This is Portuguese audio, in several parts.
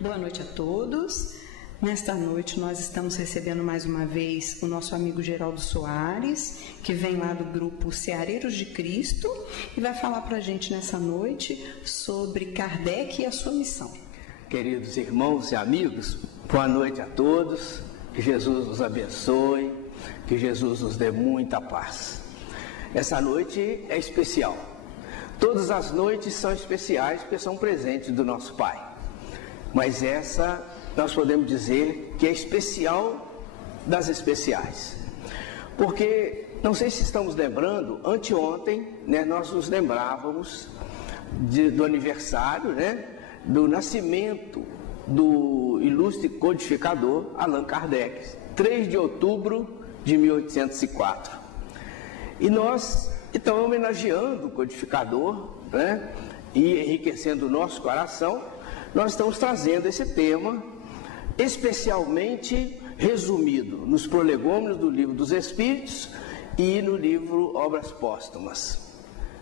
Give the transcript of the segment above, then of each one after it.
Boa noite a todos. Nesta noite nós estamos recebendo mais uma vez o nosso amigo Geraldo Soares, que vem lá do grupo Ceareiros de Cristo e vai falar para a gente nessa noite sobre Kardec e a sua missão. Queridos irmãos e amigos, boa noite a todos, que Jesus nos abençoe, que Jesus nos dê muita paz. Essa noite é especial. Todas as noites são especiais porque são presentes do nosso Pai. Mas essa nós podemos dizer que é especial das especiais. Porque, não sei se estamos lembrando, anteontem, nós nos lembrávamos do aniversário, do nascimento do ilustre codificador Allan Kardec, 3 de outubro de 1804. E nós estamos homenageando o codificador, e enriquecendo o nosso coração. Nós estamos trazendo esse tema, especialmente resumido nos prolegômenos do Livro dos Espíritos e no livro Obras Póstumas.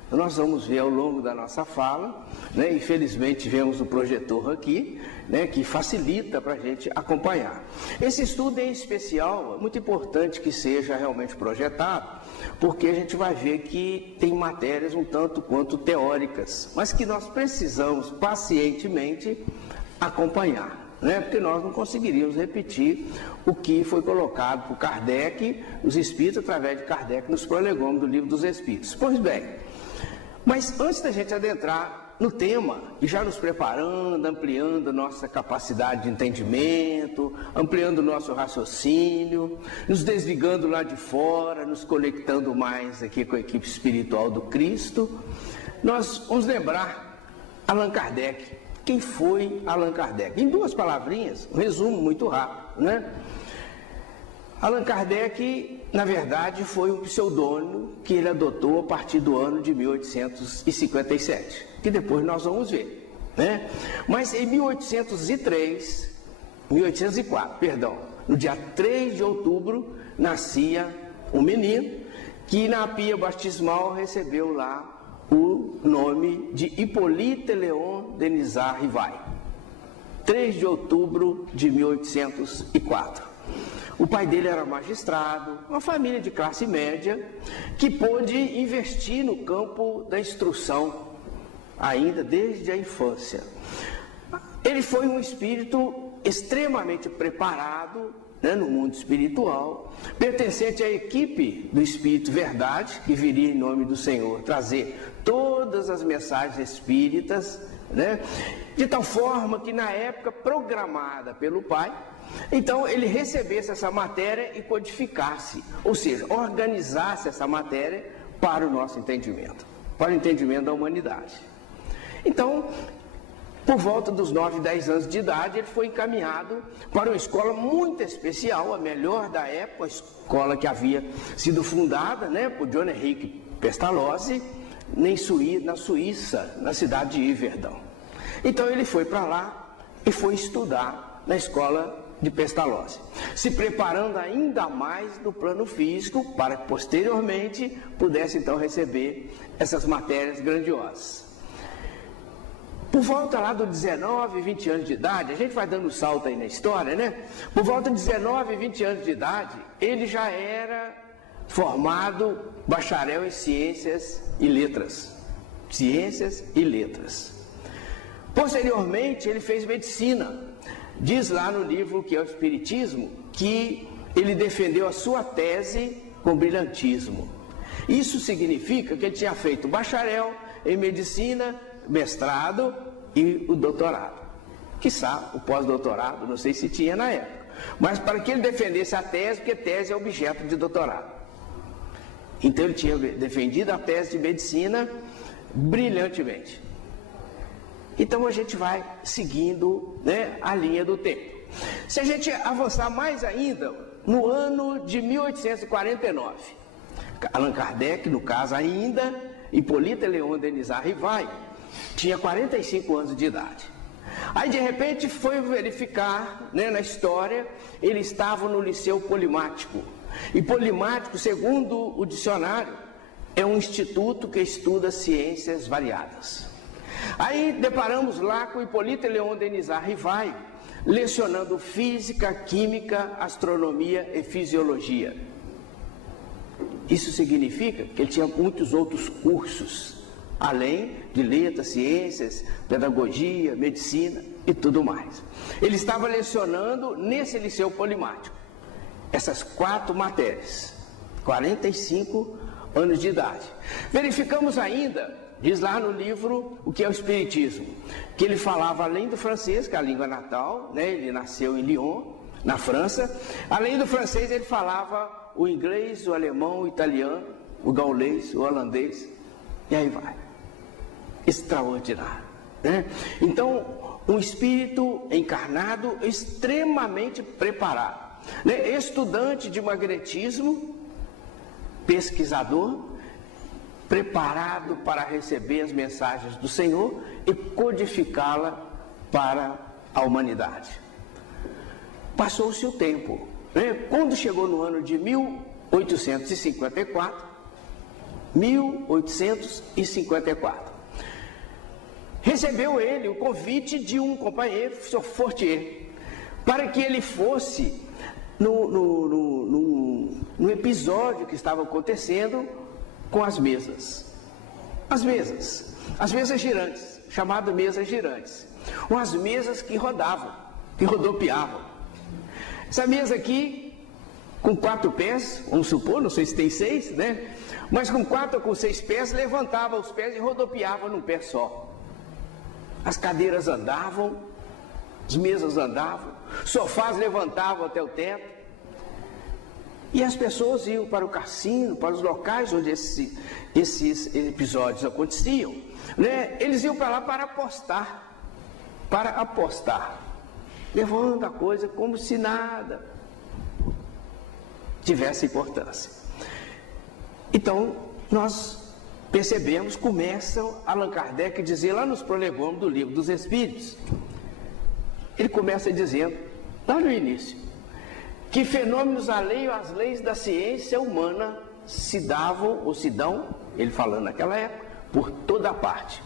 Nós vamos ver ao longo da nossa fala, infelizmente tivemos o projetor aqui, que facilita para a gente acompanhar. Esse estudo em especial é muito importante que seja realmente projetado, porque a gente vai ver que tem matérias um tanto quanto teóricas, mas que nós precisamos pacientemente acompanhar, porque nós não conseguiríamos repetir o que foi colocado por Kardec, os Espíritos, através de Kardec, nos prolegômenos do Livro dos Espíritos. Pois bem, mas antes da gente adentrar no tema, e já nos preparando, ampliando nossa capacidade de entendimento, ampliando o nosso raciocínio, nos desligando lá de fora, nos conectando mais aqui com a equipe espiritual do Cristo, nós vamos lembrar Allan Kardec. Quem foi Allan Kardec? Em duas palavrinhas, um resumo muito rápido, Allan Kardec, na verdade, foi um pseudônimo que ele adotou a partir do ano de 1857, que depois nós vamos ver, Mas em 1804, no dia 3 de outubro, nascia um menino que na pia batismal recebeu lá o nome de Hippolyte Léon Denisard Rivail, 3 de outubro de 1804. O pai dele era magistrado, uma família de classe média, que pôde investir no campo da instrução, ainda desde a infância. Ele foi um espírito extremamente preparado, no mundo espiritual, pertencente à equipe do Espírito Verdade, que viria em nome do Senhor trazer todas as mensagens espíritas, de tal forma que na época programada pelo pai, então ele recebesse essa matéria e codificasse, ou seja, organizasse essa matéria para o nosso entendimento, para o entendimento da humanidade. Então, por volta dos 9, 10 anos de idade, ele foi encaminhado para uma escola muito especial, a melhor da época, a escola que havia sido fundada por John Henrique Pestalozzi, na Suíça, na cidade de Yverdon. Então ele foi para lá e foi estudar na escola de Pestalozzi, se preparando ainda mais no plano físico para que posteriormente pudesse então receber essas matérias grandiosas. Por volta lá dos 19, 20 anos de idade, a gente vai dando um salto aí na história, Por volta de 19, 20 anos de idade, ele já era formado bacharel em Ciências e Letras. Ciências e Letras. Posteriormente, ele fez medicina. Diz lá no livro que é o Espiritismo, que ele defendeu a sua tese com brilhantismo. Isso significa que ele tinha feito bacharel em medicina, mestrado e o doutorado. Quiçá o pós-doutorado, não sei se tinha na época. Mas para que ele defendesse a tese, porque tese é objeto de doutorado. Então ele tinha defendido a tese de medicina brilhantemente. Então a gente vai seguindo a linha do tempo. Se a gente avançar mais ainda, no ano de 1849, Allan Kardec, no caso ainda, Hippolyte Léon Denisard Rivail, tinha 45 anos de idade. Aí de repente foi verificar, na história, ele estava no Liceu Polimático. E Polimático, segundo o dicionário, é um instituto que estuda ciências variadas. Aí deparamos lá com Hipólito Leon Denis Rivail, lecionando física, química, astronomia e fisiologia. Isso significa que ele tinha muitos outros cursos, além de letras, ciências, pedagogia, medicina e tudo mais. Ele estava lecionando nesse liceu polimático essas 4 matérias, 45 anos de idade. Verificamos ainda, diz lá no livro O que é o Espiritismo, que ele falava além do francês, que é a língua natal, né? Ele nasceu em Lyon, na França. Além do francês, ele falava o inglês, o alemão, o italiano, o gaulês, o holandês, e aí vai. Extraordinário, né? Então, um espírito encarnado extremamente preparado, né? Estudante de magnetismo, pesquisador, preparado para receber as mensagens do Senhor e codificá-la para a humanidade. Passou-se o tempo, né? Quando chegou no ano de 1854, recebeu ele o convite de um companheiro, o Sr. Fortier, para que ele fosse no episódio que estava acontecendo com as mesas. As mesas girantes, chamadas mesas girantes. Umas mesas que rodavam, que rodopiavam. Essa mesa aqui, com 4 pés, vamos supor, não sei se tem 6, né? Mas com 4 ou com 6 pés, levantava os pés e rodopiava num pé só. As cadeiras andavam, as mesas andavam, sofás levantavam até o teto. E as pessoas iam para o cassino, para os locais onde esses episódios aconteciam, né? Eles iam para lá para apostar, levando a coisa como se nada tivesse importância. Então, nós percebemos, começa Allan Kardec a dizer lá nos prolegômenos do Livro dos Espíritos, ele começa dizendo, lá no início, que fenômenos alheios às leis da ciência humana se davam ou se dão, ele falando naquela época, por toda parte.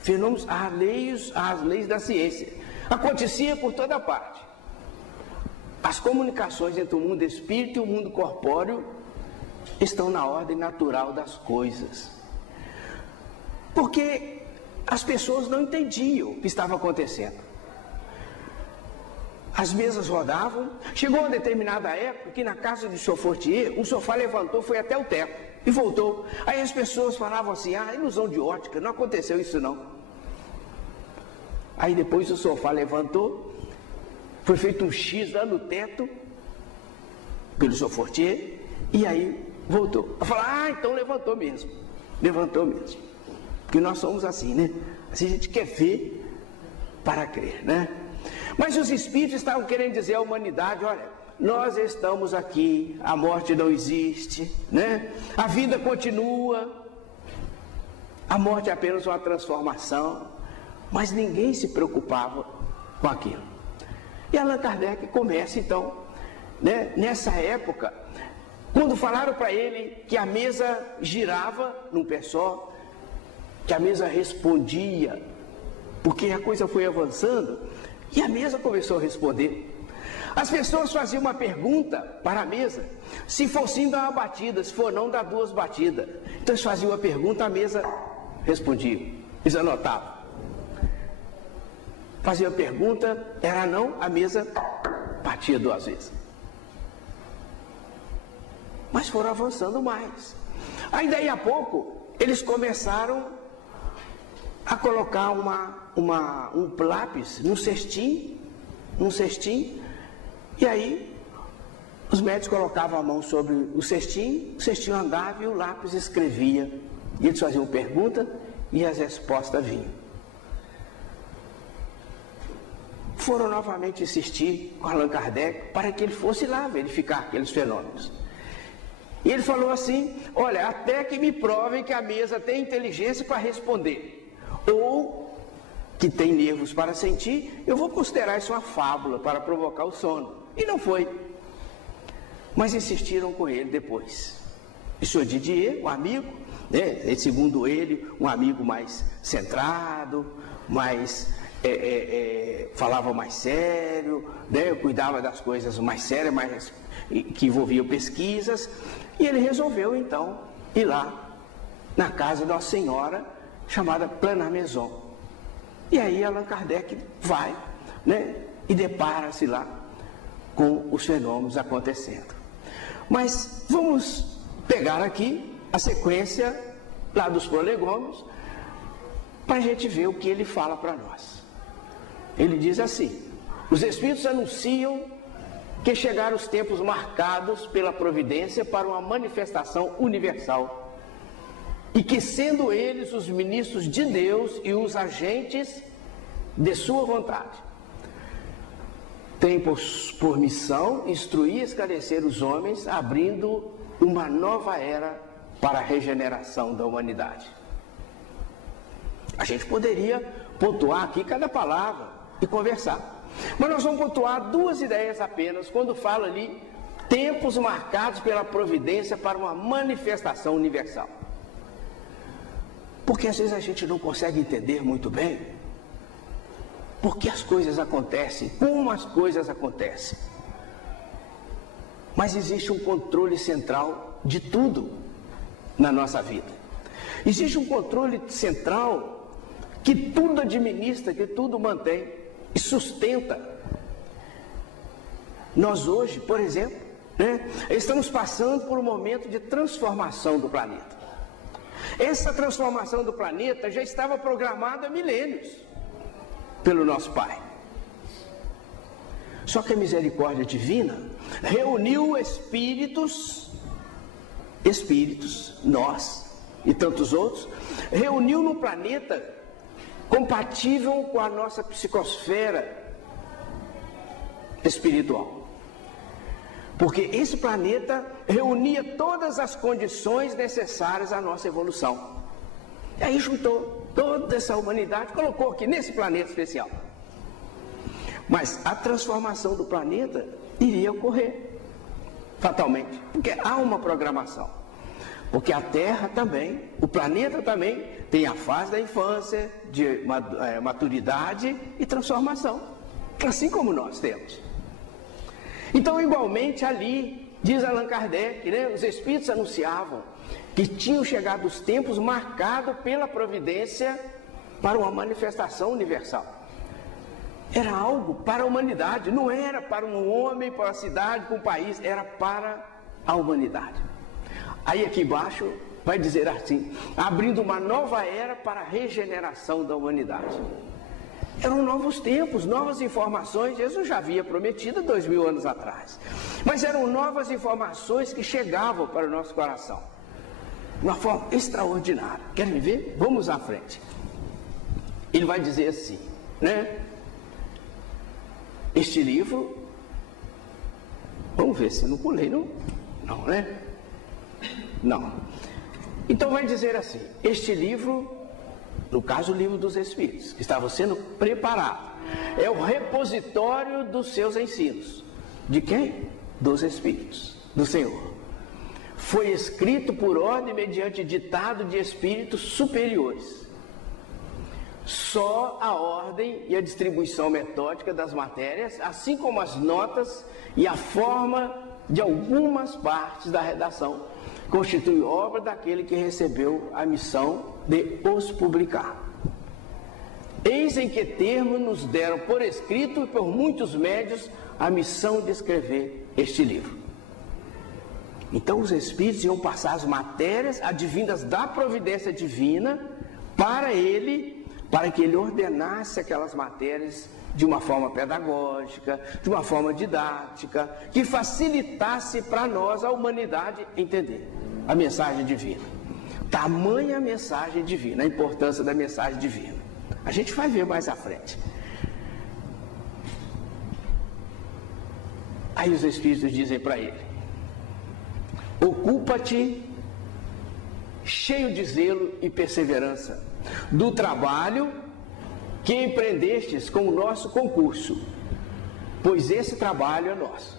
Fenômenos alheios às leis da ciência. Acontecia por toda parte. As comunicações entre o mundo espírito e o mundo corpóreo estão na ordem natural das coisas. Porque as pessoas não entendiam o que estava acontecendo. As mesas rodavam, chegou uma determinada época que na casa de Sr. Fortier, o sofá levantou, foi até o teto e voltou. Aí as pessoas falavam assim, ilusão de ótica, não aconteceu isso não. Aí depois o sofá levantou, foi feito um X lá no teto, pelo Sr. Fortier, e aí voltou. Eu falei, então levantou mesmo, porque nós somos assim, né? Assim a gente quer ver para crer, né? Mas os espíritos estavam querendo dizer à humanidade, olha, nós estamos aqui, a morte não existe, né? A vida continua, a morte é apenas uma transformação, mas ninguém se preocupava com aquilo. E Allan Kardec começa então, né, nessa época, quando falaram para ele que a mesa girava num pé só, que a mesa respondia, porque a coisa foi avançando, e a mesa começou a responder. As pessoas faziam uma pergunta para a mesa, se for sim dá uma batida, se for não dá 2 batidas. Então eles faziam uma pergunta, a mesa respondia, eles anotavam. Fazia a pergunta, era não, a mesa batia 2 vezes. Mas foram avançando mais. Aí daí a pouco, eles começaram a colocar um lápis num cestinho, e aí os médicos colocavam a mão sobre o cestinho andava e o lápis escrevia. E eles faziam pergunta e as respostas vinham. Foram novamente insistir com Allan Kardec para que ele fosse lá verificar aqueles fenômenos. E ele falou assim, olha, até que me provem que a mesa tem inteligência para responder, ou que tem nervos para sentir, eu vou considerar isso uma fábula para provocar o sono. E não foi. Mas insistiram com ele depois. o senhor Didier, um amigo, né? Segundo ele, um amigo mais centrado, mais falava mais sério, né? Cuidava das coisas mais sérias, mais, que envolviam pesquisas, e ele resolveu então ir lá na casa de uma senhora chamada Plana Maison. E aí Allan Kardec vai, né? E depara-se lá com os fenômenos acontecendo. Mas vamos pegar aqui a sequência lá dos prolegômenos para a gente ver o que ele fala para nós. Ele diz assim: os Espíritos anunciam que chegaram os tempos marcados pela providência para uma manifestação universal, e que, sendo eles os ministros de Deus e os agentes de sua vontade, tem por missão instruir e esclarecer os homens, abrindo uma nova era para a regeneração da humanidade. A gente poderia pontuar aqui cada palavra e conversar, mas nós vamos pontuar duas ideias apenas quando fala ali tempos marcados pela providência para uma manifestação universal. Porque às vezes a gente não consegue entender muito bem por que as coisas acontecem, como as coisas acontecem. Mas existe um controle central de tudo na nossa vida. Existe um controle central que tudo administra, que tudo mantém e sustenta. Nós hoje, por exemplo, né, estamos passando por um momento de transformação do planeta. Essa transformação do planeta já estava programada há milênios pelo nosso Pai. Só que a misericórdia divina reuniu espíritos, nós e tantos outros, reuniu no planeta compatível com a nossa psicosfera espiritual. Porque esse planeta reunia todas as condições necessárias à nossa evolução. E aí juntou toda essa humanidade, colocou aqui nesse planeta especial. Mas a transformação do planeta iria ocorrer fatalmente, porque há uma programação. Porque a Terra também, o planeta também, tem a fase da infância, de maturidade e transformação, assim como nós temos. Então, igualmente ali, diz Allan Kardec, né, os Espíritos anunciavam que tinham chegado os tempos marcados pela providência para uma manifestação universal. Era algo para a humanidade, não era para um homem, para a cidade, para um país, era para a humanidade. Aí aqui embaixo vai dizer assim: abrindo uma nova era para a regeneração da humanidade. Eram novos tempos, novas informações. Jesus já havia prometido 2000 anos atrás, mas eram novas informações que chegavam para o nosso coração de uma forma extraordinária. Querem ver? Vamos à frente. Ele vai dizer assim, né? Este livro, vamos ver se eu não pulei, não? Não, né? Não. Então vai dizer assim: este livro, no caso o livro dos Espíritos, que estava sendo preparado, é o repositório dos seus ensinos. De quem? Dos Espíritos, do Senhor. Foi escrito por ordem mediante ditado de espíritos superiores. Só a ordem e a distribuição metódica das matérias, assim como as notas e a forma de algumas partes da redação, constitui obra daquele que recebeu a missão de os publicar. Eis em que termos nos deram por escrito e por muitos médios a missão de escrever este livro. Então os Espíritos iam passar as matérias advindas da providência divina para ele, para que ele ordenasse aquelas matérias de uma forma pedagógica, de uma forma didática, que facilitasse para nós, a humanidade, entender a mensagem divina. Tamanha a mensagem divina, a importância da mensagem divina. A gente vai ver mais à frente. Aí os Espíritos dizem para ele: ocupa-te, cheio de zelo e perseverança, do trabalho que empreendestes com o nosso concurso, pois esse trabalho é nosso.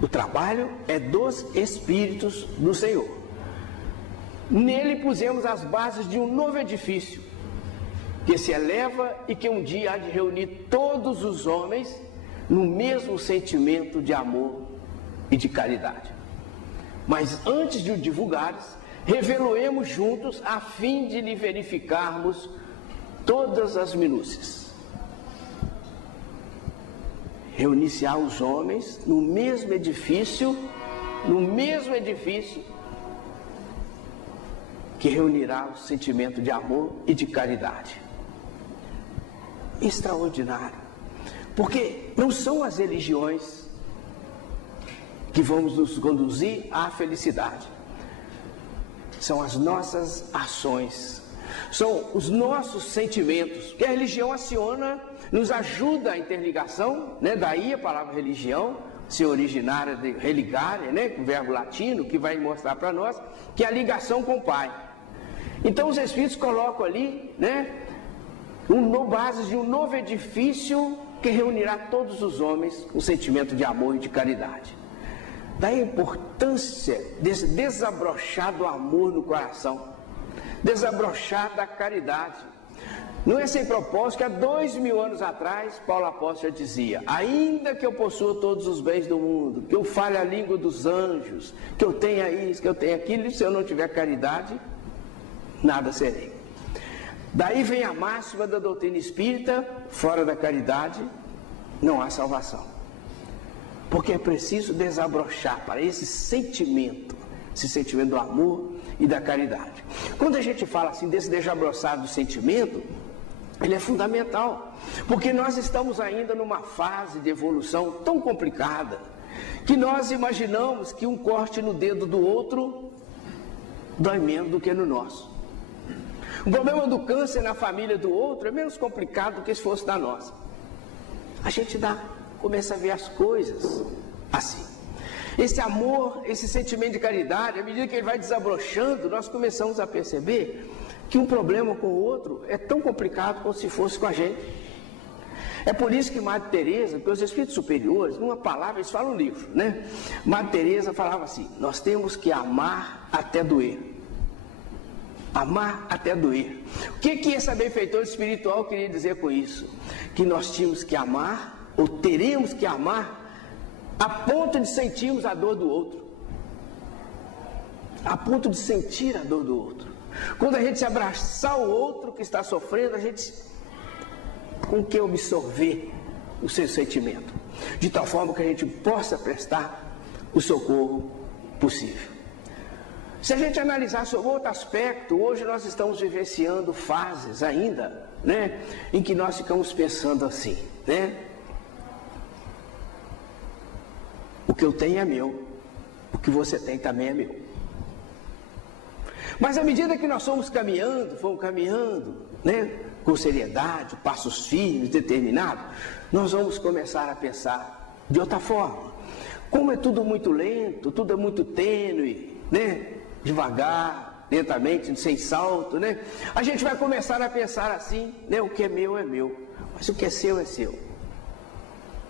O trabalho é dos Espíritos do Senhor. Nele pusemos as bases de um novo edifício, que se eleva e que um dia há de reunir todos os homens no mesmo sentimento de amor e de caridade. Mas antes de o divulgares, reveloemos juntos a fim de lhe verificarmos todas as minúcias. Reunir-se-á os homens no mesmo edifício que reunirá o sentimento de amor e de caridade. Extraordinário, porque não são as religiões que vão nos conduzir à felicidade, são as nossas ações, são os nossos sentimentos, que a religião aciona, nos ajuda a interligação, né? Daí a palavra religião, se originária de religare, né? O verbo latino, que vai mostrar para nós que é a ligação com o Pai. Então os Espíritos colocam ali, né? Bases de um novo edifício que reunirá todos os homens com sentimento de amor e de caridade. Daí a importância desse desabrochar do amor no coração, desabrochar da caridade. Não é sem propósito que há 2000 anos atrás, Paulo Apóstolo já dizia: ainda que eu possua todos os bens do mundo, que eu fale a língua dos anjos, que eu tenha isso, que eu tenha aquilo, se eu não tiver caridade, nada serei. Daí vem a máxima da doutrina espírita: fora da caridade não há salvação. Porque é preciso desabrochar para esse sentimento do amor e da caridade. Quando a gente fala assim desse desabrochar do sentimento, ele é fundamental, porque nós estamos ainda numa fase de evolução tão complicada, que nós imaginamos que um corte no dedo do outro dói menos do que no nosso. O problema do câncer na família do outro é menos complicado do que se fosse na nossa. A gente começa a ver as coisas assim. Esse amor, esse sentimento de caridade, à medida que ele vai desabrochando, nós começamos a perceber que um problema com o outro é tão complicado como se fosse com a gente. É por isso que Madre Teresa, que os espíritos superiores, numa palavra, eles falam no livro, né? Madre Teresa falava assim: nós temos que amar até doer. Amar até doer. O que essa benfeitora espiritual queria dizer com isso? Que nós tínhamos que amar, ou teremos que amar, a ponto de sentirmos a dor do outro. A ponto de sentir a dor do outro. Quando a gente se abraçar o outro que está sofrendo, a gente com que absorver o seu sentimento, de tal forma que a gente possa prestar o socorro possível. Se a gente analisar sobre outro aspecto, hoje nós estamos vivenciando fases ainda, né, em que nós ficamos pensando assim, né? O que eu tenho é meu, o que você tem também é meu. Mas à medida que nós fomos caminhando, né, com seriedade, passos firmes, determinados, nós vamos começar a pensar de outra forma. Como é tudo muito lento, tudo é muito tênue, né, devagar, lentamente, sem salto, né, a gente vai começar a pensar assim, né, o que é meu, mas o que é seu.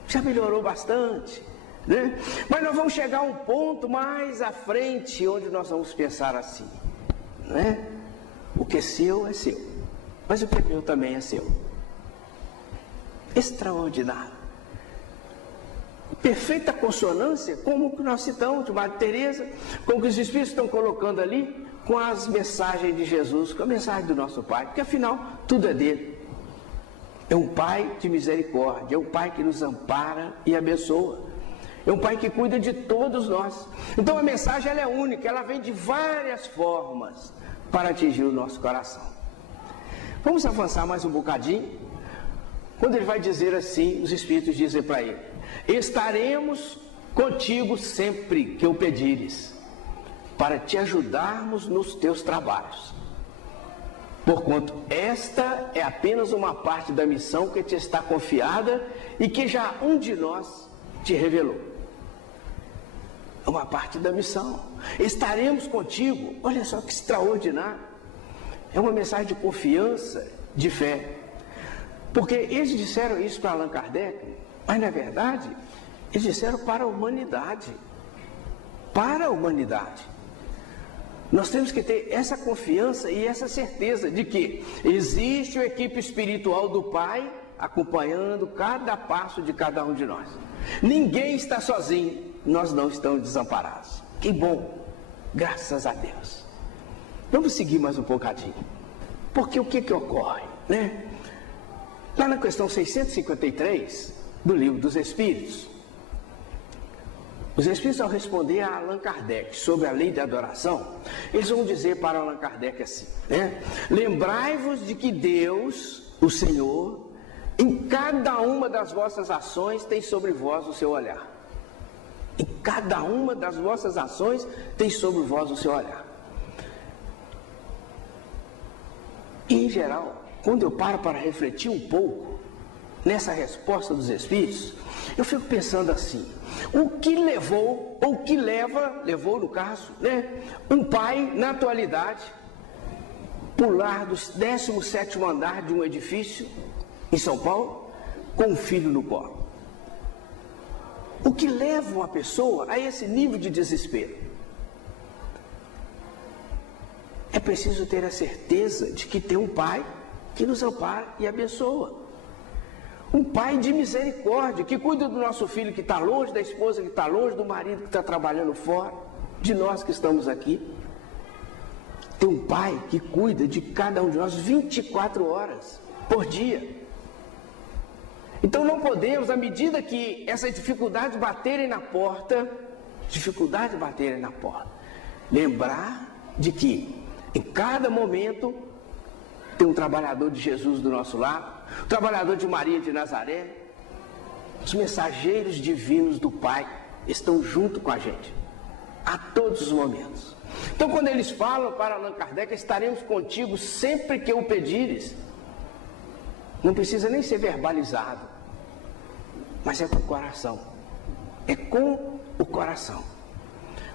Já melhorou bastante, né? Mas nós vamos chegar a um ponto mais à frente, onde nós vamos pensar assim, né? O que é seu, mas o que é meu também é seu. Extraordinário. Perfeita consonância, como que nós citamos de Madre Teresa, como que os Espíritos estão colocando ali, com as mensagens de Jesus, com a mensagem do nosso Pai, porque afinal tudo é dele. É um Pai de misericórdia, é um Pai que nos ampara e abençoa. É um Pai que cuida de todos nós. Então a mensagem ela é única, ela vem de várias formas para atingir o nosso coração. Vamos avançar mais um bocadinho. Quando ele vai dizer assim, os Espíritos dizem para ele: estaremos contigo sempre que o pedires, para te ajudarmos nos teus trabalhos. Porquanto esta é apenas uma parte da missão que te está confiada e que já um de nós te revelou. É uma parte da missão. Estaremos contigo. Olha só que extraordinário. É uma mensagem de confiança, de fé. Porque eles disseram isso para Allan Kardec, mas na verdade Eles disseram para a humanidade. Para a humanidade. Nós temos que ter essa confiança e essa certeza de que existe uma equipe espiritual do Pai acompanhando cada passo de cada um de nós. Ninguém está sozinho, nós não estamos desamparados. Que bom, graças a Deus. Vamos seguir mais um bocadinho. Porque o que ocorre, né? Lá na questão 653 do Livro dos Espíritos, os Espíritos, ao responder a Allan Kardec sobre a lei da adoração, eles vão dizer para Allan Kardec assim, né? Lembrai-vos de que Deus, o Senhor, em cada uma das vossas ações tem sobre vós o seu olhar. Em cada uma das vossas ações tem sobre vós o seu olhar. E, em geral, quando eu paro para refletir um pouco nessa resposta dos Espíritos, eu fico pensando assim, o que levou, ou o que levou no caso, né, um pai, na atualidade, pular do 17º andar de um edifício em São Paulo, com um filho no colo? O que leva uma pessoa a esse nível de desespero? É preciso ter a certeza de que tem um pai que nos ampara e abençoa. Um pai de misericórdia, que cuida do nosso filho que está longe, da esposa que está longe, do marido que está trabalhando fora, de nós que estamos aqui. Tem um pai que cuida de cada um de nós 24 horas por dia. Então não podemos, à medida que essas dificuldades baterem na porta, lembrar de que em cada momento tem um trabalhador de Jesus do nosso lado, um trabalhador de Maria de Nazaré. Os mensageiros divinos do Pai estão junto com a gente, a todos os momentos. Então quando eles falam para Allan Kardec, estaremos contigo sempre que o pedires, não precisa nem ser verbalizado, mas é com o coração. É com o coração.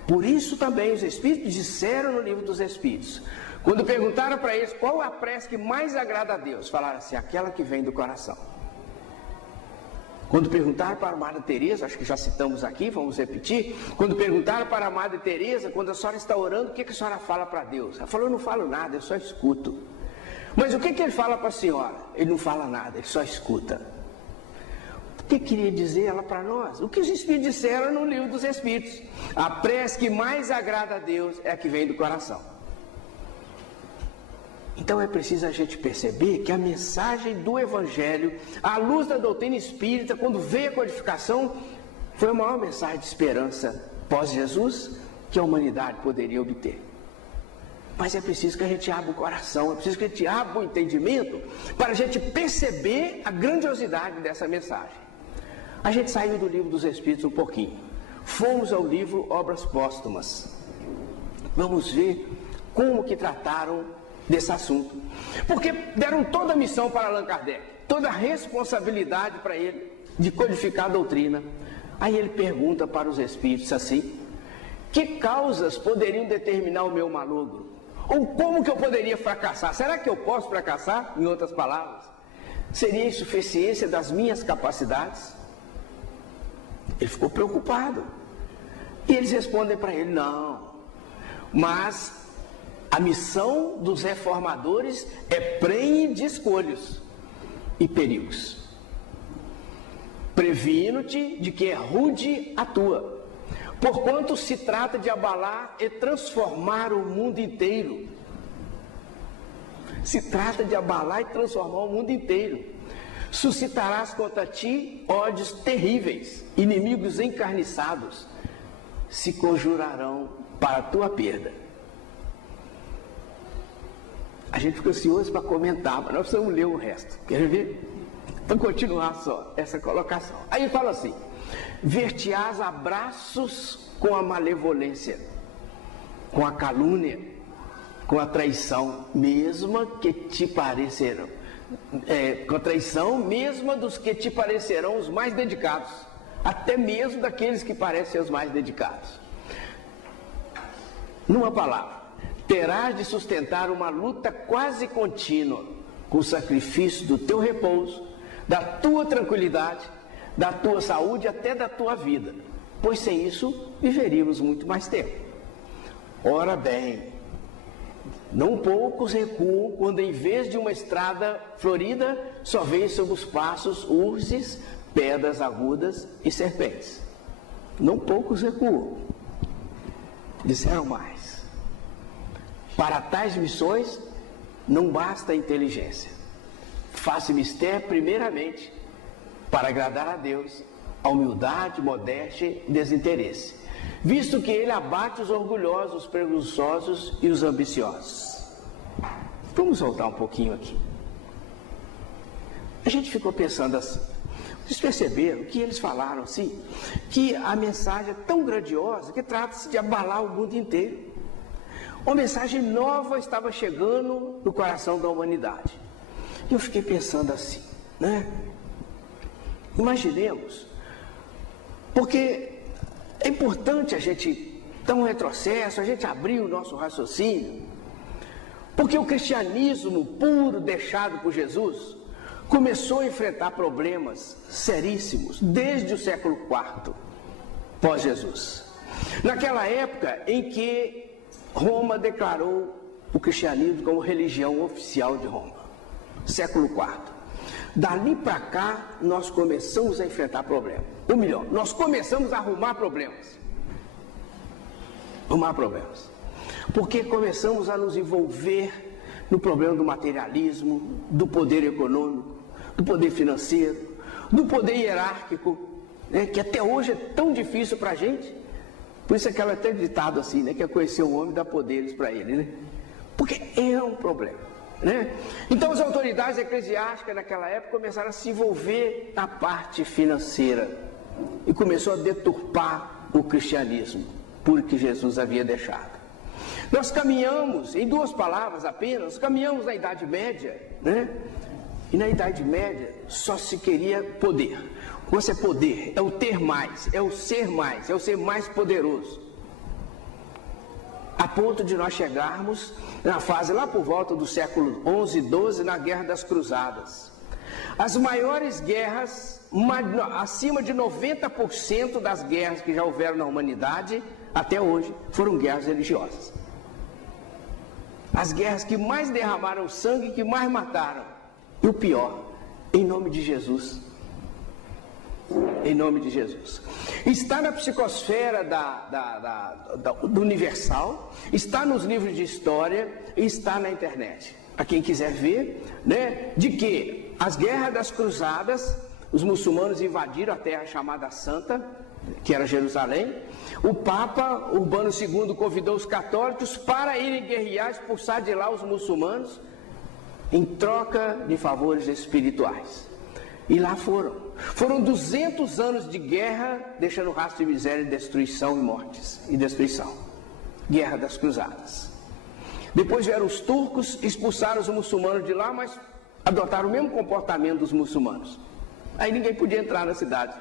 Por isso também os Espíritos disseram no Livro dos Espíritos, quando perguntaram para eles qual a prece que mais agrada a Deus, falaram assim, aquela que vem do coração. Quando perguntaram para a Madre Teresa, acho que já citamos aqui, vamos repetir, quando perguntaram para a Madre Teresa, quando a senhora está orando, o que a senhora fala para Deus? Ela falou, eu não falo nada, eu só escuto. Mas o que ele fala para a senhora? Ele não fala nada, ele só escuta. O que queria dizer ela para nós? O que os Espíritos disseram no Livro dos Espíritos. A prece que mais agrada a Deus é a que vem do coração. Então é preciso a gente perceber que a mensagem do Evangelho, à luz da doutrina espírita, quando veio a codificação, foi a maior mensagem de esperança pós-Jesus que a humanidade poderia obter. Mas é preciso que a gente abra o coração, é preciso que a gente abra o entendimento para a gente perceber a grandiosidade dessa mensagem. A gente saiu do Livro dos Espíritos um pouquinho, fomos ao livro Obras Póstumas. Vamos ver como que trataram desse assunto. Porque deram toda a missão para Allan Kardec, toda a responsabilidade para ele de codificar a doutrina. Aí ele pergunta para os Espíritos assim, que causas poderiam determinar o meu malogro? Ou como que eu poderia fracassar? Será que eu posso fracassar? Em outras palavras, seria a insuficiência das minhas capacidades? Ele ficou preocupado. E eles respondem para ele, não. Mas a missão dos reformadores é prenhe de escolhos e perigos. Previno-te de que é rude a tua, porquanto se trata de abalar e transformar o mundo inteiro. Se trata de abalar e transformar o mundo inteiro. Suscitarás contra ti ódios terríveis, inimigos encarniçados, se conjurarão para a tua perda. A gente fica ansioso para comentar, mas nós precisamos ler o resto. Quer ver? Para continuar só essa colocação. Aí fala assim, ver-te-ás a braços com a malevolência, com a calúnia, com a traição, mesma que te parecerão. Com a traição mesma dos que te parecerão os mais dedicados, até mesmo daqueles que parecem os mais dedicados. Numa palavra, terás de sustentar uma luta quase contínua com o sacrifício do teu repouso, da tua tranquilidade, da tua saúde, até da tua vida, pois sem isso viveríamos muito mais tempo. Ora bem, não poucos recuam quando, em vez de uma estrada florida, só veem sob os passos urzes, pedras agudas e serpentes. Não poucos recuam. Disseram mais: para tais missões não basta a inteligência. Faça mistério primeiramente para agradar a Deus, a humildade, modéstia e desinteresse, visto que ele abate os orgulhosos, os presunçosos e os ambiciosos. Vamos voltar um pouquinho aqui. A gente ficou pensando assim. Vocês perceberam que eles falaram assim, que a mensagem é tão grandiosa que trata-se de abalar o mundo inteiro. Uma mensagem nova estava chegando no coração da humanidade. E eu fiquei pensando assim, né? Imaginemos, porque é importante a gente dar um retrocesso, a gente abrir o nosso raciocínio, porque o cristianismo puro deixado por Jesus começou a enfrentar problemas seríssimos desde o século IV pós-Jesus. Naquela época em que Roma declarou o cristianismo como religião oficial de Roma, século IV. Dali para cá, nós começamos a enfrentar problemas. Ou melhor, nós começamos a arrumar problemas. Porque começamos a nos envolver no problema do materialismo, do poder econômico, do poder financeiro, do poder hierárquico, né, que até hoje é tão difícil para a gente. Por isso é que ela é até ditado assim, né, que é conhecer um homem e dar poderes para ele, né? Porque é um problema. Né? Então as autoridades eclesiásticas naquela época começaram a se envolver na parte financeira e começou a deturpar o cristianismo, porque Jesus havia deixado. Nós caminhamos, em duas palavras apenas, caminhamos na Idade Média, né? E na Idade Média só se queria poder. Quando é poder, é o ter mais, é o ser mais poderoso. A ponto de nós chegarmos na fase lá por volta do século XI e XII, na Guerra das Cruzadas. As maiores guerras, acima de 90% das guerras que já houveram na humanidade, até hoje, foram guerras religiosas. As guerras que mais derramaram sangue, que mais mataram. E o pior, em nome de Jesus. Em nome de Jesus. Está na psicosfera do universal, está nos livros de história e está na internet. A quem quiser ver, né, de que as guerras das cruzadas, os muçulmanos invadiram a terra chamada Santa, que era Jerusalém. O Papa Urbano II convidou os católicos para irem guerrear, expulsar de lá os muçulmanos, em troca de favores espirituais. E lá foram. Foram 200 anos de guerra, deixando rastro de miséria, destruição e mortes. E destruição. Guerra das Cruzadas. Depois vieram os turcos, expulsaram os muçulmanos de lá, mas adotaram o mesmo comportamento dos muçulmanos. Aí ninguém podia entrar na cidade.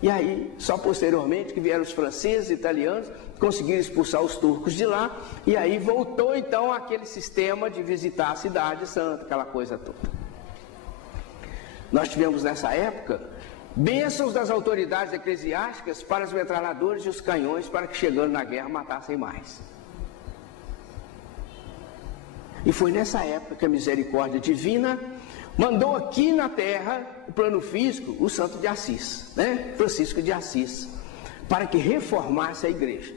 E aí, só posteriormente, que vieram os franceses e italianos, conseguiram expulsar os turcos de lá, e aí voltou então aquele sistema de visitar a cidade santa, aquela coisa toda. Nós tivemos nessa época bênçãos das autoridades eclesiásticas para os metralhadores e os canhões, para que chegando na guerra matassem mais. E foi nessa época que a misericórdia divina mandou aqui na terra o plano físico, o santo de Assis, né? Francisco de Assis, para que reformasse a igreja.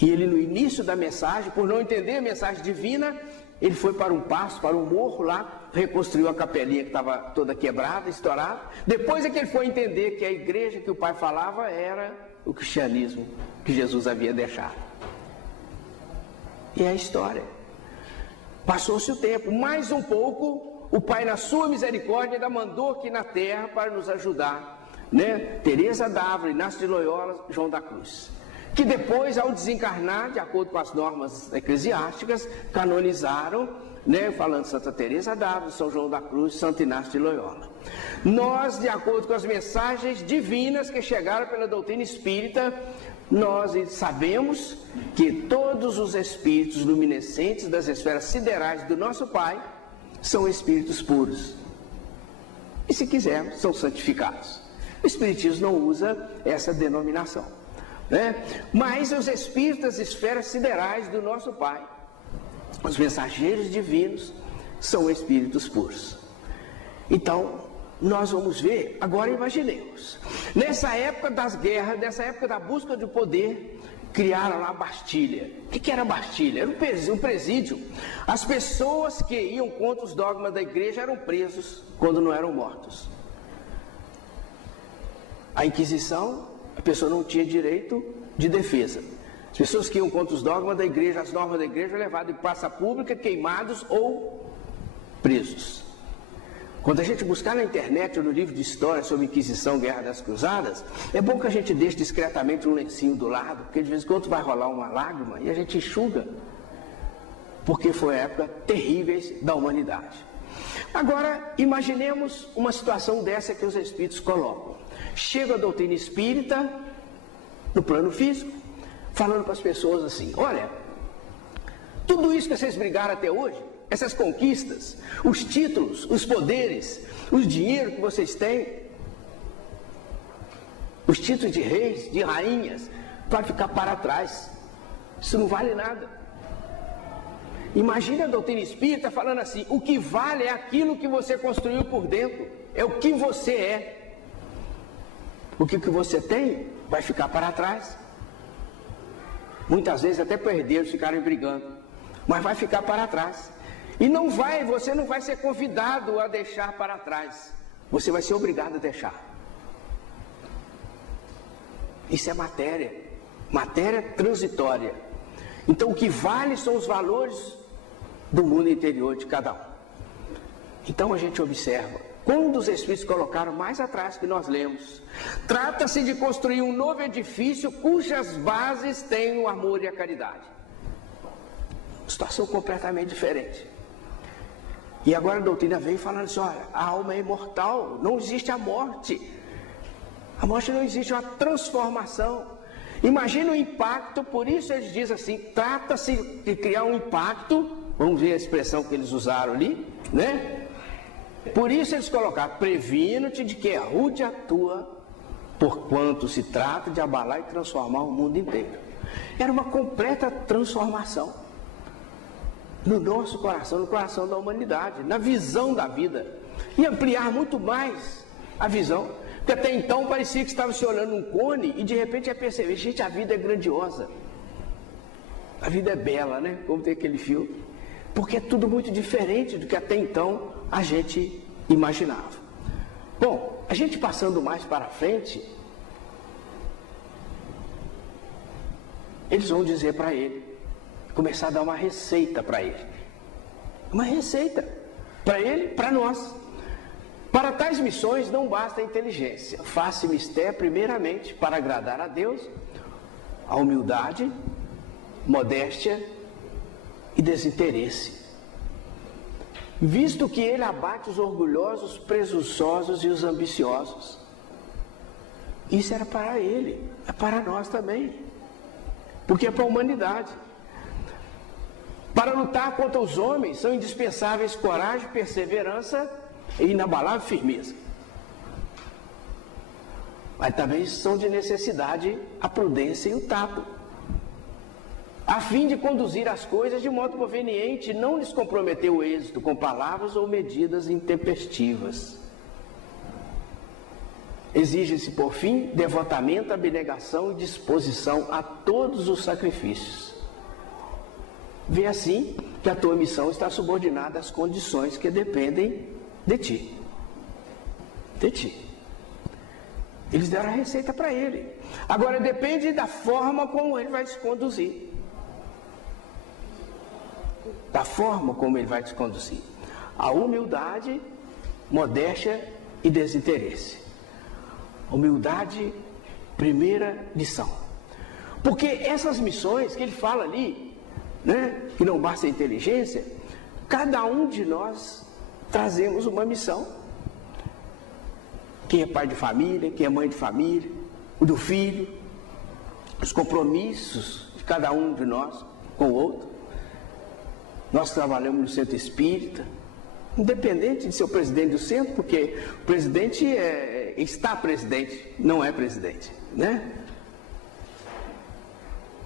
E ele, no início da mensagem, por não entender a mensagem divina, ele foi para um passo, para um morro lá, reconstruiu a capelinha que estava toda quebrada, estourada. Depois é que ele foi entender que a igreja que o pai falava era o cristianismo que Jesus havia deixado. E é a história. Passou-se o tempo, mais um pouco, o pai, na sua misericórdia, ainda mandou aqui na terra para nos ajudar, né? Teresa d'Ávila, Inácio de Loyola, João da Cruz, que depois, ao desencarnar, de acordo com as normas eclesiásticas, canonizaram, né, falando Santa Teresa d'Ávila, São João da Cruz, Santo Inácio de Loyola. Nós, de acordo com as mensagens divinas que chegaram pela doutrina espírita, nós sabemos que todos os espíritos luminescentes das esferas siderais do nosso Pai são espíritos puros. e, se quiser, são santificados. O Espiritismo não usa essa denominação, né? Mas os espíritos das esferas siderais do nosso Pai, os mensageiros divinos, são espíritos puros. Então, nós vamos ver, agora imaginemos, nessa época das guerras, nessa época da busca de poder, criaram lá a Bastilha. O que era a Bastilha? Era um presídio. As pessoas que iam contra os dogmas da igreja eram presos quando não eram mortos. A Inquisição, a pessoa não tinha direito de defesa. As pessoas que iam contra os dogmas da igreja, as normas da igreja, eram levadas em praça pública, queimados ou presos. Quando a gente buscar na internet ou no livro de história sobre Inquisição, Guerra das Cruzadas, é bom que a gente deixe discretamente um lencinho do lado, porque de vez em quando vai rolar uma lágrima e a gente enxuga, porque foi a época terríveis da humanidade. Agora, imaginemos uma situação dessa que os espíritos colocam. Chega a doutrina espírita, no plano físico, falando para as pessoas assim: olha, tudo isso que vocês brigaram até hoje, essas conquistas, os títulos, os poderes, o dinheiro que vocês têm, os títulos de reis, de rainhas, vai ficar para trás. Isso não vale nada. Imagina a doutrina espírita falando assim: o que vale é aquilo que você construiu por dentro, é o que você é. O que você tem vai ficar para trás. Muitas vezes até perderam, ficaram brigando, mas vai ficar para trás. E você não vai ser convidado a deixar para trás. Você vai ser obrigado a deixar. Isso é matéria transitória. Então o que vale são os valores do mundo interior de cada um. Então a gente observa, quando os espíritos colocaram mais atrás que nós lemos, trata-se de construir um novo edifício cujas bases têm o amor e a caridade. Situação completamente diferente. E agora a doutrina vem falando assim: olha, a alma é imortal, não existe a morte. A morte não existe, é uma transformação. Imagina o impacto, por isso eles dizem assim: trata-se de criar um impacto, vamos ver a expressão que eles usaram ali, né? Por isso eles colocaram: previno-te de que é rude a tua, porquanto se trata de abalar e transformar o mundo inteiro. Era uma completa transformação no nosso coração, no coração da humanidade, na visão da vida, e ampliar muito mais a visão, porque até então parecia que estava se olhando um cone e de repente ia perceber: gente, a vida é grandiosa, a vida é bela, né? Como tem aquele filme, porque é tudo muito diferente do que até então a gente imaginava. Bom, a gente passando mais para frente, eles vão dizer para ele, começar a dar uma receita para ele. Uma receita para ele, para nós. Para tais missões não basta a inteligência. Faça mistério primeiramente para agradar a Deus, a humildade, modéstia e desinteresse. Visto que ele abate os orgulhosos, presunçosos e os ambiciosos. Isso era para ele, é para nós também. Porque é para a humanidade. Para lutar contra os homens são indispensáveis coragem, perseverança e inabalável firmeza. Mas também são de necessidade a prudência e o tato, a fim de conduzir as coisas de modo conveniente e não lhes comprometer o êxito com palavras ou medidas intempestivas. Exige-se, por fim, devotamento, abnegação e disposição a todos os sacrifícios. Vê assim que a tua missão está subordinada às condições que dependem de ti. De ti. Eles deram a receita para ele. Agora depende da forma como ele vai se conduzir. Da forma como ele vai se conduzir. A humildade, modéstia e desinteresse. Humildade, primeira lição. Porque essas missões que ele fala ali, né, que não basta a inteligência, cada um de nós trazemos uma missão. Quem é pai de família, quem é mãe de família, o do filho, os compromissos de cada um de nós com o outro. Nós trabalhamos no centro espírita, independente de ser o presidente do centro, porque o presidente está presidente, não é presidente, né?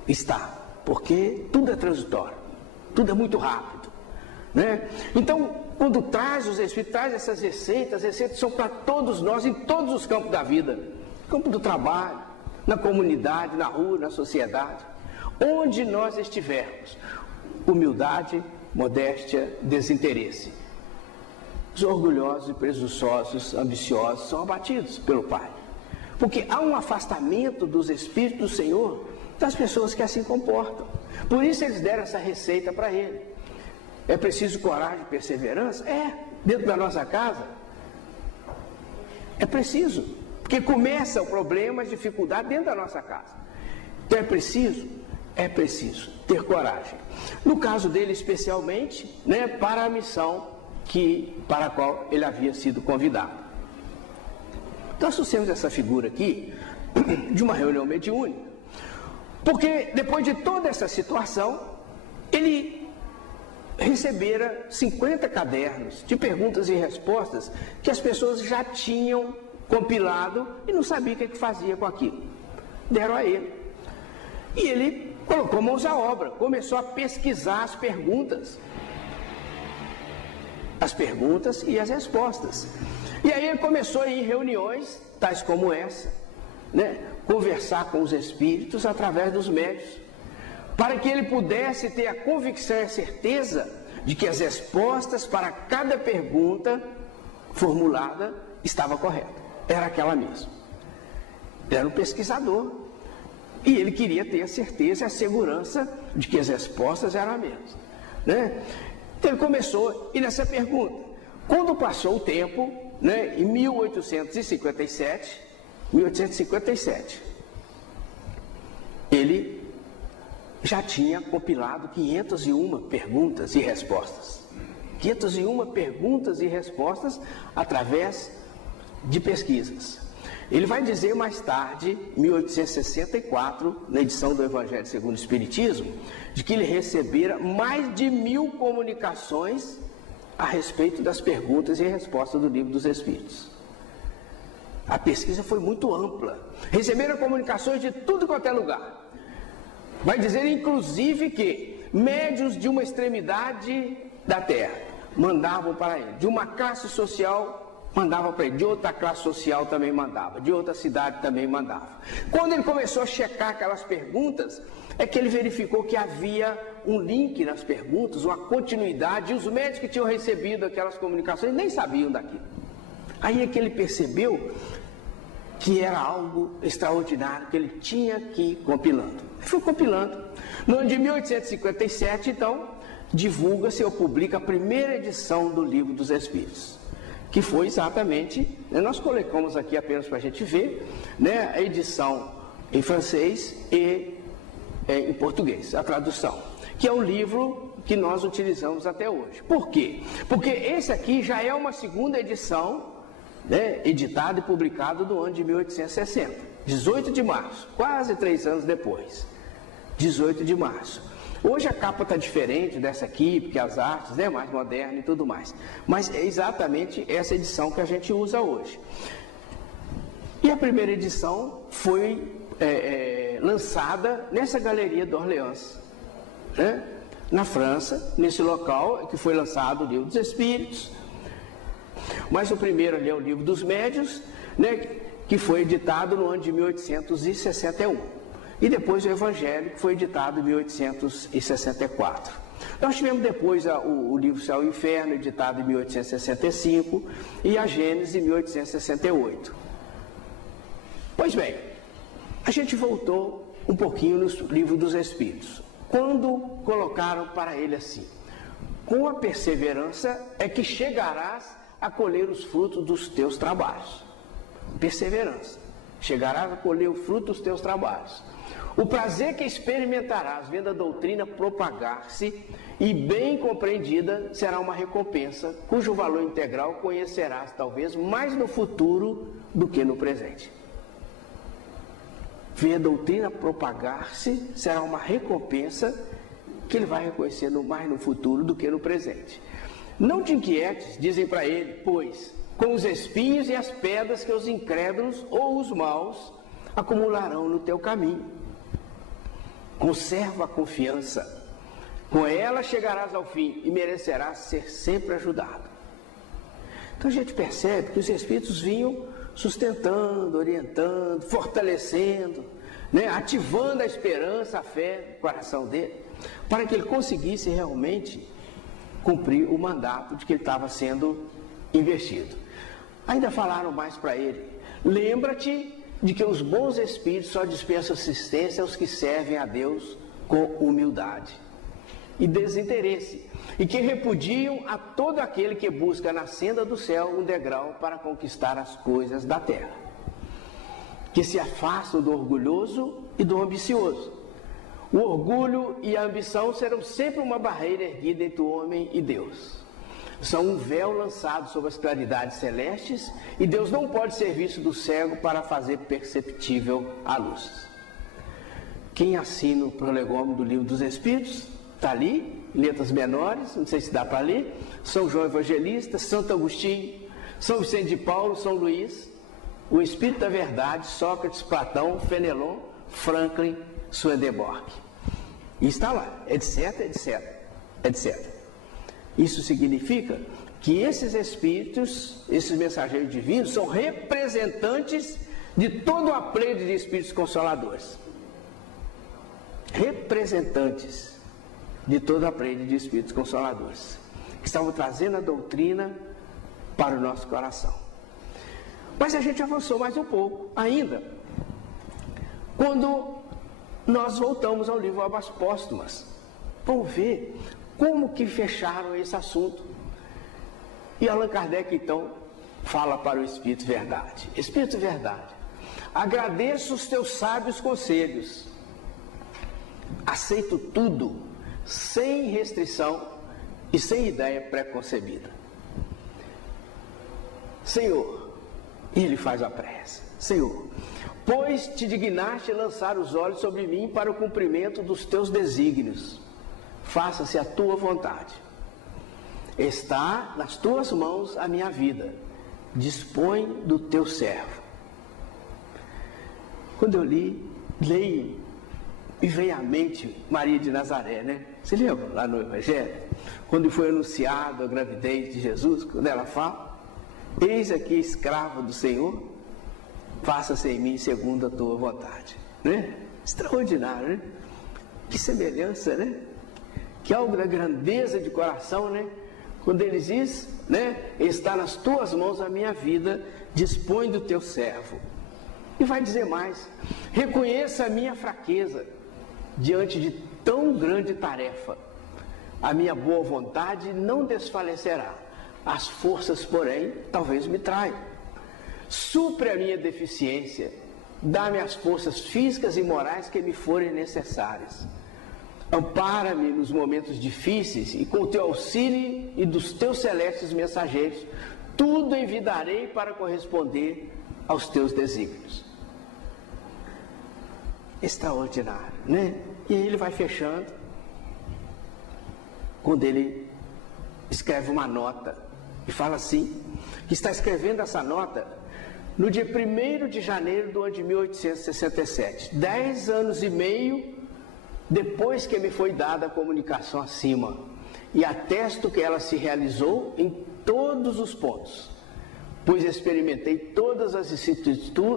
Está, porque tudo é transitório, tudo é muito rápido, né? Então, quando traz os Espíritos, traz essas receitas, as receitas são para todos nós, em todos os campos da vida, no campo do trabalho, na comunidade, na rua, na sociedade, onde nós estivermos, humildade, modéstia, desinteresse. Os orgulhosos e presunçosos, ambiciosos, são abatidos pelo Pai. Porque há um afastamento dos Espíritos do Senhor das pessoas que assim comportam. Por isso eles deram essa receita para ele. É preciso coragem e perseverança? Dentro da nossa casa. É preciso. Porque começa o problema, as dificuldades dentro da nossa casa. Então é preciso ter coragem. No caso dele especialmente, né, para a missão para a qual ele havia sido convidado. Nós trouxemos essa figura aqui de uma reunião mediúnica, porque depois de toda essa situação, ele recebera 50 cadernos de perguntas e respostas que as pessoas já tinham compilado e não sabia o que fazia com aquilo. Deram a ele. E ele colocou mãos à obra, começou a pesquisar as perguntas e as respostas. E aí ele começou a ir em reuniões, tais como essa, né? Conversar com os espíritos através dos médiuns, para que ele pudesse ter a convicção e a certeza de que as respostas para cada pergunta formulada estava correta. Era aquela mesma. Era um pesquisador. E ele queria ter a certeza e a segurança de que as respostas eram as mesmas, né? Então ele começou, e nessa pergunta, quando passou o tempo, né, em 1857, ele já tinha compilado 501 perguntas e respostas. 501 perguntas e respostas através de pesquisas. Ele vai dizer mais tarde, em 1864, na edição do Evangelho segundo o Espiritismo, de que ele recebera mais de 1000 comunicações a respeito das perguntas e respostas do Livro dos Espíritos. A pesquisa foi muito ampla. Receberam comunicações de tudo quanto é lugar. Vai dizer, inclusive, que médiuns de uma extremidade da Terra mandavam para ele, de uma classe social mandava para ele, de outra classe social também mandava, de outra cidade também mandava. Quando ele começou a checar aquelas perguntas, é que ele verificou que havia um link nas perguntas, uma continuidade, e os médicos que tinham recebido aquelas comunicações nem sabiam daquilo. Aí é que ele percebeu que era algo extraordinário, que ele tinha que ir compilando. Ele foi compilando. No ano de 1857, então, divulga-se ou publica a primeira edição do Livro dos Espíritos, que foi exatamente, nós colocamos aqui apenas para a gente ver, né, a edição em francês e em português, a tradução, que é o livro que nós utilizamos até hoje. Por quê? Porque esse aqui já é uma segunda edição, né, editado e publicado no ano de 1860, 18 de março, quase 3 anos depois, 18 de março. Hoje a capa está diferente dessa aqui, porque as artes, né, mais moderna e tudo mais, mas é exatamente essa edição que a gente usa hoje. E a primeira edição foi lançada nessa galeria de Orleans, né, na França, nesse local que foi lançado o Livro dos Espíritos. Mas o primeiro ali é o Livro dos Médiuns, né, que foi editado no ano de 1861. E depois o Evangelho, que foi editado em 1864. Nós tivemos depois o livro Céu e Inferno, editado em 1865, e a Gênesis em 1868. Pois bem, a gente voltou um pouquinho no Livro dos Espíritos. Quando colocaram para ele assim: com a perseverança é que chegarás a colher os frutos dos teus trabalhos. Perseverança. Chegarás a colher o fruto dos teus trabalhos. O prazer que experimentarás vendo a doutrina propagar-se e bem compreendida será uma recompensa, cujo valor integral conhecerás talvez mais no futuro do que no presente. Ver a doutrina propagar-se será uma recompensa que ele vai reconhecer mais no futuro do que no presente. Não te inquietes, dizem para ele, pois, com os espinhos e as pedras que os incrédulos ou os maus acumularão no teu caminho. Conserva a confiança, com ela chegarás ao fim e merecerás ser sempre ajudado. Então a gente percebe que os Espíritos vinham sustentando, orientando, fortalecendo, ativando a esperança, a fé no coração dele, para que ele conseguisse realmente cumprir o mandato de que ele estava sendo investido. Ainda falaram mais para ele: lembra-te de que os bons espíritos só dispensam assistência aos que servem a Deus com humildade e desinteresse, e que repudiam a todo aquele que busca na senda do céu um degrau para conquistar as coisas da terra, que se afastam do orgulhoso e do ambicioso. O orgulho e a ambição serão sempre uma barreira erguida entre o homem e Deus. São um véu lançado sobre as claridades celestes, e Deus não pode ser visto do cego para fazer perceptível a luz. Quem assina o prolegômeno do Livro dos Espíritos, está ali, em letras menores, não sei se dá para ler: São João Evangelista, Santo Agostinho, São Vicente de Paulo, São Luís, o Espírito da Verdade, Sócrates, Platão, Fenelon, Franklin, Swedenborg. E está lá, etc, etc, etc. Isso significa que esses espíritos, esses mensageiros divinos, são representantes de todo o apleio de espíritos consoladores. Representantes de todo o apleio de espíritos consoladores, que estavam trazendo a doutrina para o nosso coração. Mas a gente avançou mais um pouco ainda, quando nós voltamos ao livro Obras Póstumas. Vamos ver como que fecharam esse assunto. E Allan Kardec então fala para o Espírito Verdade: Espírito Verdade, agradeço os teus sábios conselhos, aceito tudo sem restrição e sem ideia preconcebida. Senhor, e ele faz a prece: Senhor, pois te dignaste lançar os olhos sobre mim para o cumprimento dos teus desígnios, faça-se a tua vontade. Está nas tuas mãos a minha vida, dispõe do teu servo. Quando eu leio, e veio à mente Maria de Nazaré, né? Você lembra lá no Evangelho? Quando foi anunciado a gravidez de Jesus, quando ela fala: eis aqui escravo do Senhor, faça-se em mim segundo a tua vontade, né? Extraordinário, né? Que semelhança, né? Que algo da grandeza de coração, né? Quando ele diz, né? Está nas tuas mãos a minha vida, dispõe do teu servo. E vai dizer mais: reconheça a minha fraqueza diante de tão grande tarefa. A minha boa vontade não desfalecerá, as forças, porém, talvez me traiam. Supre a minha deficiência, dá-me as forças físicas e morais que me forem necessárias. Ampara-me nos momentos difíceis e com o teu auxílio e dos teus celestes mensageiros, tudo envidarei para corresponder aos teus desígnios. Extraordinário, né? E aí ele vai fechando, quando ele escreve uma nota e fala assim, que está escrevendo essa nota no dia 1º de janeiro do ano de 1867, 10 anos e meio depois que me foi dada a comunicação acima, e atesto que ela se realizou em todos os pontos, pois experimentei todas as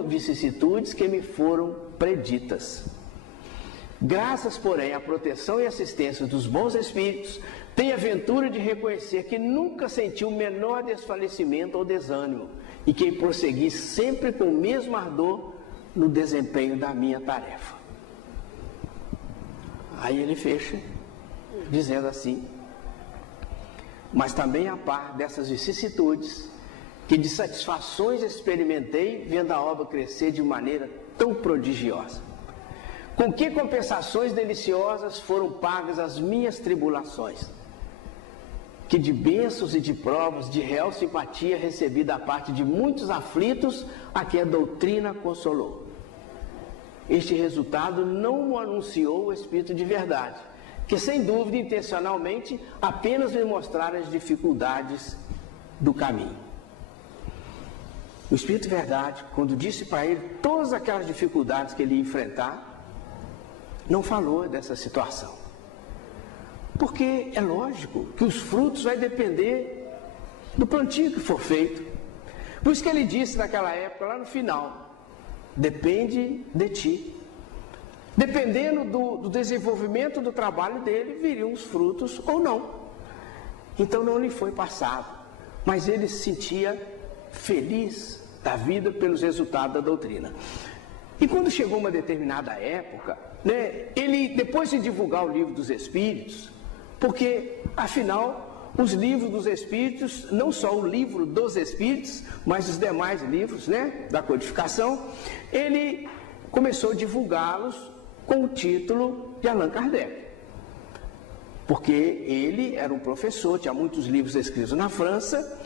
vicissitudes que me foram preditas. Graças, porém, à proteção e assistência dos bons espíritos, tenho a ventura de reconhecer que nunca senti o menor desfalecimento ou desânimo, e que prossegui sempre com o mesmo ardor no desempenho da minha tarefa. Aí ele fecha dizendo assim: mas também a par dessas vicissitudes, que de satisfações experimentei vendo a obra crescer de maneira tão prodigiosa. Com que compensações deliciosas foram pagas as minhas tribulações, que de bênçãos e de provas de real simpatia recebi da parte de muitos aflitos a que a doutrina consolou. Este resultado não o anunciou o Espírito de Verdade, que sem dúvida, intencionalmente, apenas me mostraram as dificuldades do caminho. O Espírito de Verdade, quando disse para ele todas aquelas dificuldades que ele ia enfrentar, não falou dessa situação. Porque é lógico que os frutos vai depender do plantio que for feito. Por isso que ele disse naquela época, lá no final, depende de ti. Dependendo do desenvolvimento do trabalho dele, viriam os frutos ou não. Então não lhe foi passado, mas ele se sentia feliz da vida pelos resultados da doutrina. E quando chegou uma determinada época, ele, depois de divulgar o livro dos Espíritos, porque afinal os livros dos Espíritos, não só o livro dos Espíritos, mas os demais livros da codificação, ele começou a divulgá-los com o título de Allan Kardec. Porque ele era um professor, tinha muitos livros escritos na França,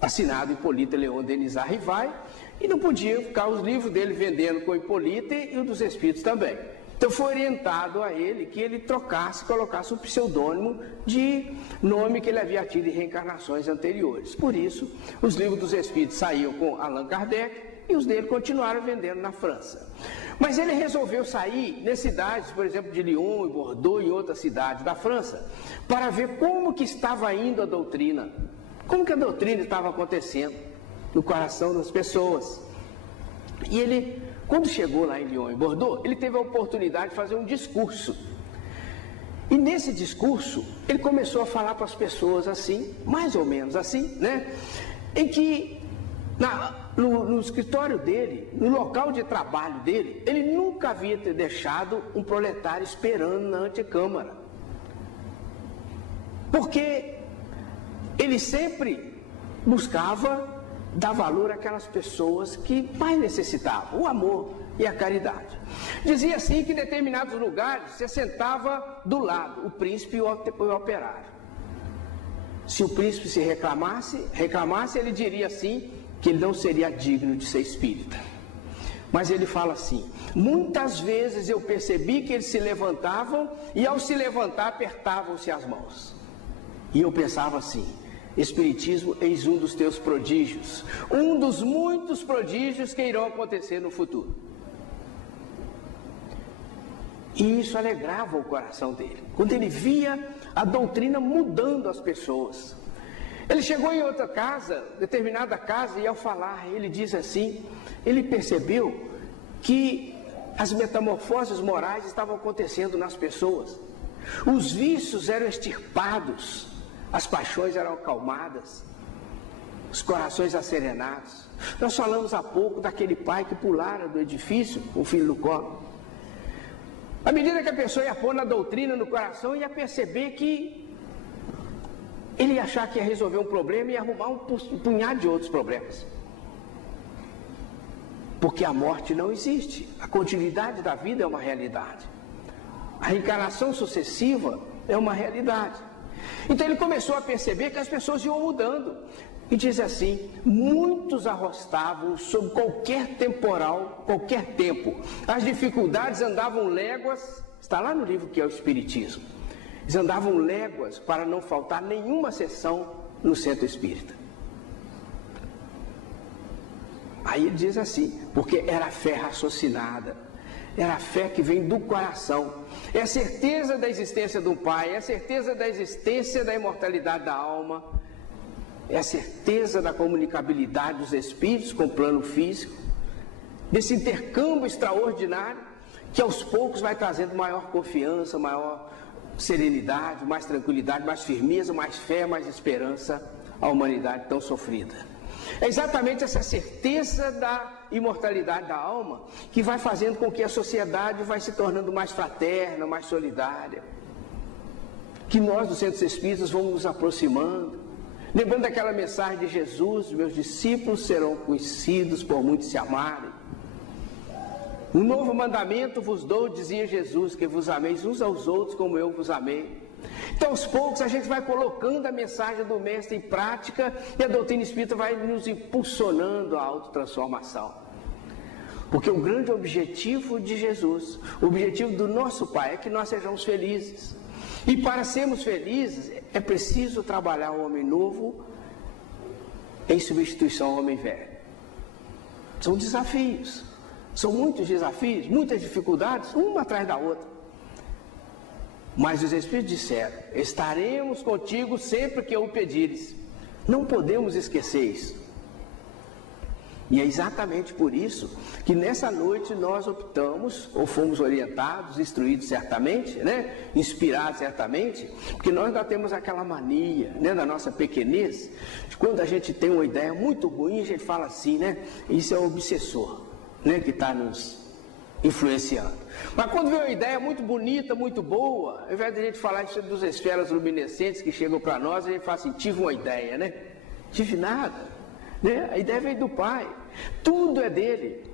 assinado Hippolyte Léon Denis Arrivai, e não podia ficar os livros dele vendendo com Hippolyte e o dos Espíritos também. Então foi orientado a ele que ele colocasse um pseudônimo de nome que ele havia tido em reencarnações anteriores. Por isso, os livros dos Espíritos saíam com Allan Kardec e os dele continuaram vendendo na França. Mas ele resolveu sair nas cidades, por exemplo, de Lyon e Bordeaux e outras cidades da França, para ver como que estava indo a doutrina, como que a doutrina estava acontecendo no coração das pessoas. E ele, quando chegou lá em Lyon e Bordeaux, ele teve a oportunidade de fazer um discurso. E nesse discurso, ele começou a falar para as pessoas assim, mais ou menos assim, em que no escritório dele, no local de trabalho dele, ele nunca havia deixado um proletário esperando na antecâmara. Porque ele sempre buscava dar valor àquelas pessoas que mais necessitavam, o amor e a caridade. Dizia assim que em determinados lugares se sentava do lado o príncipe e o operário. Se o príncipe se reclamasse, ele diria assim, que ele não seria digno de ser espírita. Mas ele fala assim: muitas vezes eu percebi que eles se levantavam e ao se levantar apertavam-se as mãos. E eu pensava assim: Espiritismo, eis um dos teus prodígios, um dos muitos prodígios que irão acontecer no futuro. E isso alegrava o coração dele, quando ele via a doutrina mudando as pessoas. Ele chegou em outra casa, determinada casa, e ao falar, ele diz assim, ele percebeu que as metamorfoses morais estavam acontecendo nas pessoas. Os vícios eram extirpados, as paixões eram acalmadas, os corações acerenados. Nós falamos há pouco daquele pai que pulara do edifício, o filho do colo. À medida que a pessoa ia pôr na doutrina no coração, ia perceber que ele ia achar que ia resolver um problema e ia arrumar um punhado de outros problemas. Porque a morte não existe. A continuidade da vida é uma realidade. A reencarnação sucessiva é uma realidade. Então ele começou a perceber que as pessoas iam mudando. E diz assim: muitos arrostavam sob qualquer temporal, qualquer tempo. As dificuldades andavam léguas, está lá no livro que é o Espiritismo. Eles andavam léguas para não faltar nenhuma sessão no centro espírita. Aí ele diz assim, porque era a fé raciocinada, era a fé que vem do coração, é a certeza da existência do Pai, é a certeza da existência da imortalidade da alma, é a certeza da comunicabilidade dos espíritos com o plano físico, desse intercâmbio extraordinário que aos poucos vai trazendo maior confiança, maior serenidade, mais tranquilidade, mais firmeza, mais fé, mais esperança à humanidade tão sofrida. É exatamente essa certeza da imortalidade da alma que vai fazendo com que a sociedade vai se tornando mais fraterna, mais solidária. Que nós dos centros espíritas vamos nos aproximando, lembrando daquela mensagem de Jesus: meus discípulos serão conhecidos por muitos se amarem. Um novo mandamento vos dou, dizia Jesus, que vos ameis uns aos outros como eu vos amei. Então, aos poucos, a gente vai colocando a mensagem do Mestre em prática e a doutrina espírita vai nos impulsionando à autotransformação. Porque o grande objetivo de Jesus, o objetivo do nosso Pai é que nós sejamos felizes. E para sermos felizes é preciso trabalhar o homem novo em substituição ao homem velho. São desafios, são muitos desafios, muitas dificuldades, uma atrás da outra. Mas os Espíritos disseram: estaremos contigo sempre que o pedires. Não podemos esquecer isso. E é exatamente por isso que nessa noite nós optamos, ou fomos orientados, instruídos certamente, inspirados certamente, porque nós ainda temos aquela mania, da nossa pequenez, de quando a gente tem uma ideia muito ruim, a gente fala assim, isso é o obsessor, que está nos influenciando. Mas quando vem uma ideia muito bonita, muito boa, ao invés de a gente falar isso das esferas luminescentes que chegam para nós, a gente fala assim: tive uma ideia, tive nada. A ideia veio do Pai, tudo é dele,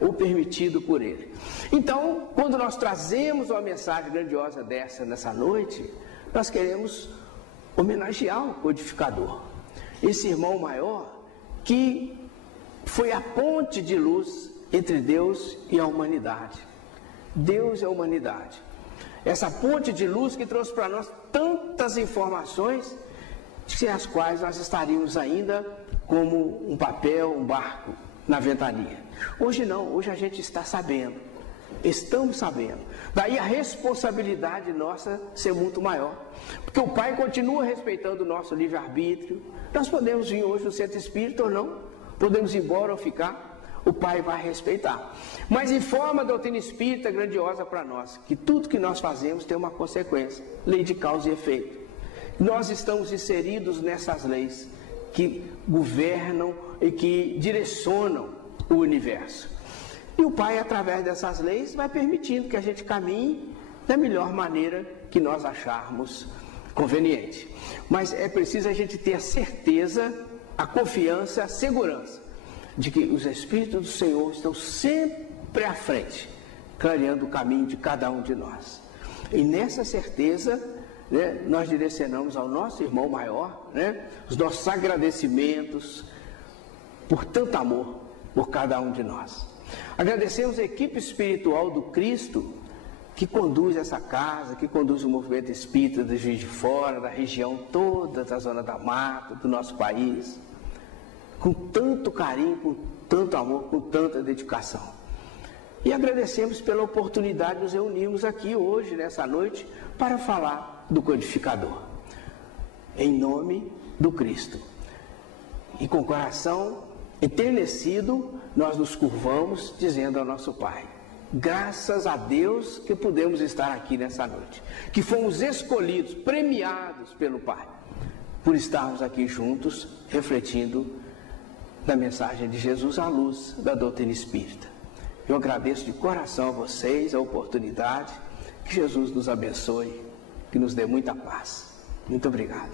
ou permitido por ele. Então, quando nós trazemos uma mensagem grandiosa dessa nessa noite, nós queremos homenagear o codificador, esse irmão maior que foi a ponte de luz entre Deus e a humanidade. Deus e a humanidade. Essa ponte de luz que trouxe para nós tantas informações, sem as quais nós estaríamos ainda como um papel, um barco na ventania. Hoje não, hoje a gente está sabendo, estamos sabendo. Daí a responsabilidade nossa ser muito maior, porque o Pai continua respeitando o nosso livre-arbítrio. Nós podemos vir hoje no centro espírita ou não, podemos ir embora ou ficar, o Pai vai respeitar. Mas informa a doutrina espírita grandiosa para nós, que tudo que nós fazemos tem uma consequência, lei de causa e efeito. Nós estamos inseridos nessas leis que governam e que direcionam o universo. E o Pai, através dessas leis, vai permitindo que a gente caminhe da melhor maneira que nós acharmos conveniente. Mas é preciso a gente ter a certeza, a confiança, a segurança de que os Espíritos do Senhor estão sempre à frente, clareando o caminho de cada um de nós. E nessa certeza, nós direcionamos ao nosso irmão maior, os nossos agradecimentos por tanto amor por cada um de nós. Agradecemos a equipe espiritual do Cristo que conduz essa casa, que conduz o movimento espírita do Juiz de Fora, da região toda, da Zona da Mata, do nosso país, com tanto carinho, com tanto amor, com tanta dedicação. E agradecemos pela oportunidade de nos reunirmos aqui hoje, nessa noite, para falar do codificador, em nome do Cristo. E com o coração enternecido, nós nos curvamos dizendo ao nosso Pai: graças a Deus que pudemos estar aqui nessa noite, que fomos escolhidos, premiados pelo Pai, por estarmos aqui juntos, refletindo da mensagem de Jesus à luz da doutrina espírita. Eu agradeço de coração a vocês a oportunidade, que Jesus nos abençoe, que nos dê muita paz. Muito obrigado.